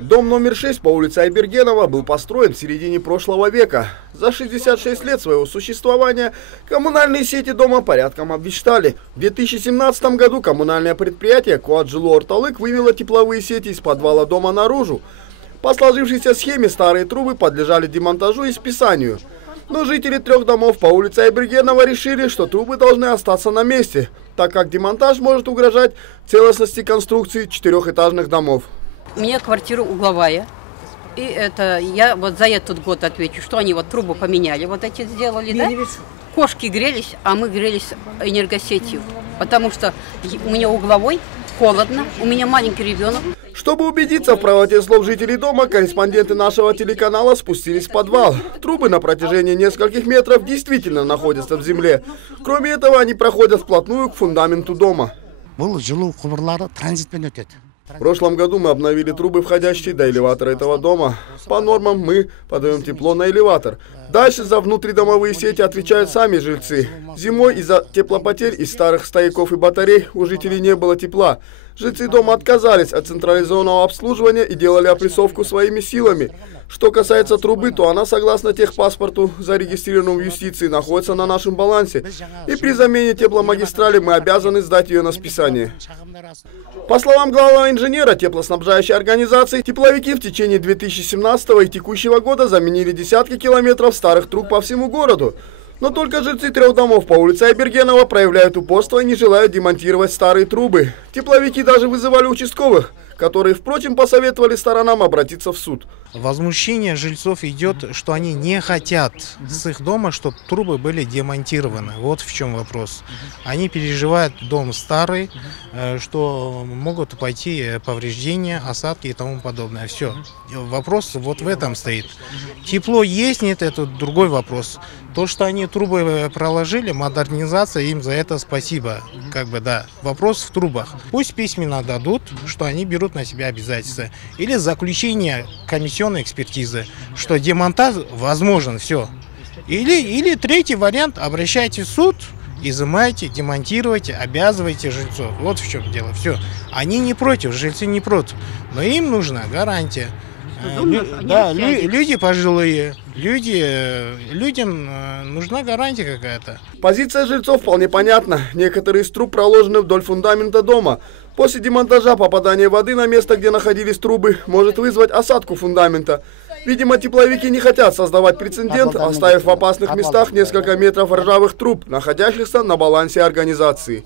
Дом номер 6 по улице Айбергенова был построен в середине прошлого века. За 66 лет своего существования коммунальные сети дома порядком обветшали. В 2017 году коммунальное предприятие «Куаджилу-Орталык» вывело тепловые сети из подвала дома наружу. По сложившейся схеме старые трубы подлежали демонтажу и списанию. Но жители 3 домов по улице Айбергенова решили, что трубы должны остаться на месте, так как демонтаж может угрожать целостности конструкции 4-этажных домов. У меня квартира угловая, и это я вот за этот год отвечу, что они вот трубы поменяли, вот эти сделали, да? Кошки грелись, а мы грелись энергосетью, потому что у меня угловой, холодно, у меня маленький ребенок. Чтобы убедиться в правоте слов жителей дома, корреспонденты нашего телеканала спустились в подвал. Трубы на протяжении нескольких метров действительно находятся в земле. Кроме этого, они проходят вплотную к фундаменту дома. В прошлом году мы обновили трубы, входящие до элеватора этого дома. По нормам мы подаем тепло на элеватор. Дальше за внутридомовые сети отвечают сами жильцы. Зимой из-за теплопотерь из старых стояков и батарей у жителей не было тепла. Жильцы дома отказались от централизованного обслуживания и делали опрессовку своими силами. Что касается трубы, то она, согласно техпаспорту, зарегистрированному в юстиции, находится на нашем балансе. И при замене тепломагистрали мы обязаны сдать ее на списание. По словам главного инженера теплоснабжающей организации, тепловики в течение 2017 и текущего года заменили десятки километров старых труб по всему городу. Но только жильцы 3 домов по улице Айбергенова проявляют упорство и не желают демонтировать старые трубы. Тепловики даже вызывали участковых, которые, впрочем, посоветовали сторонам обратиться в суд. Возмущение жильцов идет, что они не хотят с их дома, чтобы трубы были демонтированы. Вот в чем вопрос. Они переживают, дом старый, что могут пойти повреждения, осадки и тому подобное. Все. Вопрос вот в этом стоит. Тепло есть, нет, это другой вопрос. То, что они трубы проложили, модернизация, им за это спасибо. Как бы да. Вопрос в трубах. Пусть письменно дадут, что они берут на себя обязательства. Или заключение комиссионной экспертизы, что демонтаж возможен, все. Или третий вариант, обращайтесь в суд, изымайте, демонтируйте, обязывайте жильцов. Вот в чем дело. Все. Они не против, жильцы не против. Но им нужна гарантия. Люди пожилые, людям нужна гарантия какая-то. Позиция жильцов вполне понятна. Некоторые из труб проложены вдоль фундамента дома. После демонтажа попадание воды на место, где находились трубы, может вызвать осадку фундамента. Видимо, тепловики не хотят создавать прецедент, оставив в опасных местах несколько метров ржавых труб, находящихся на балансе организации.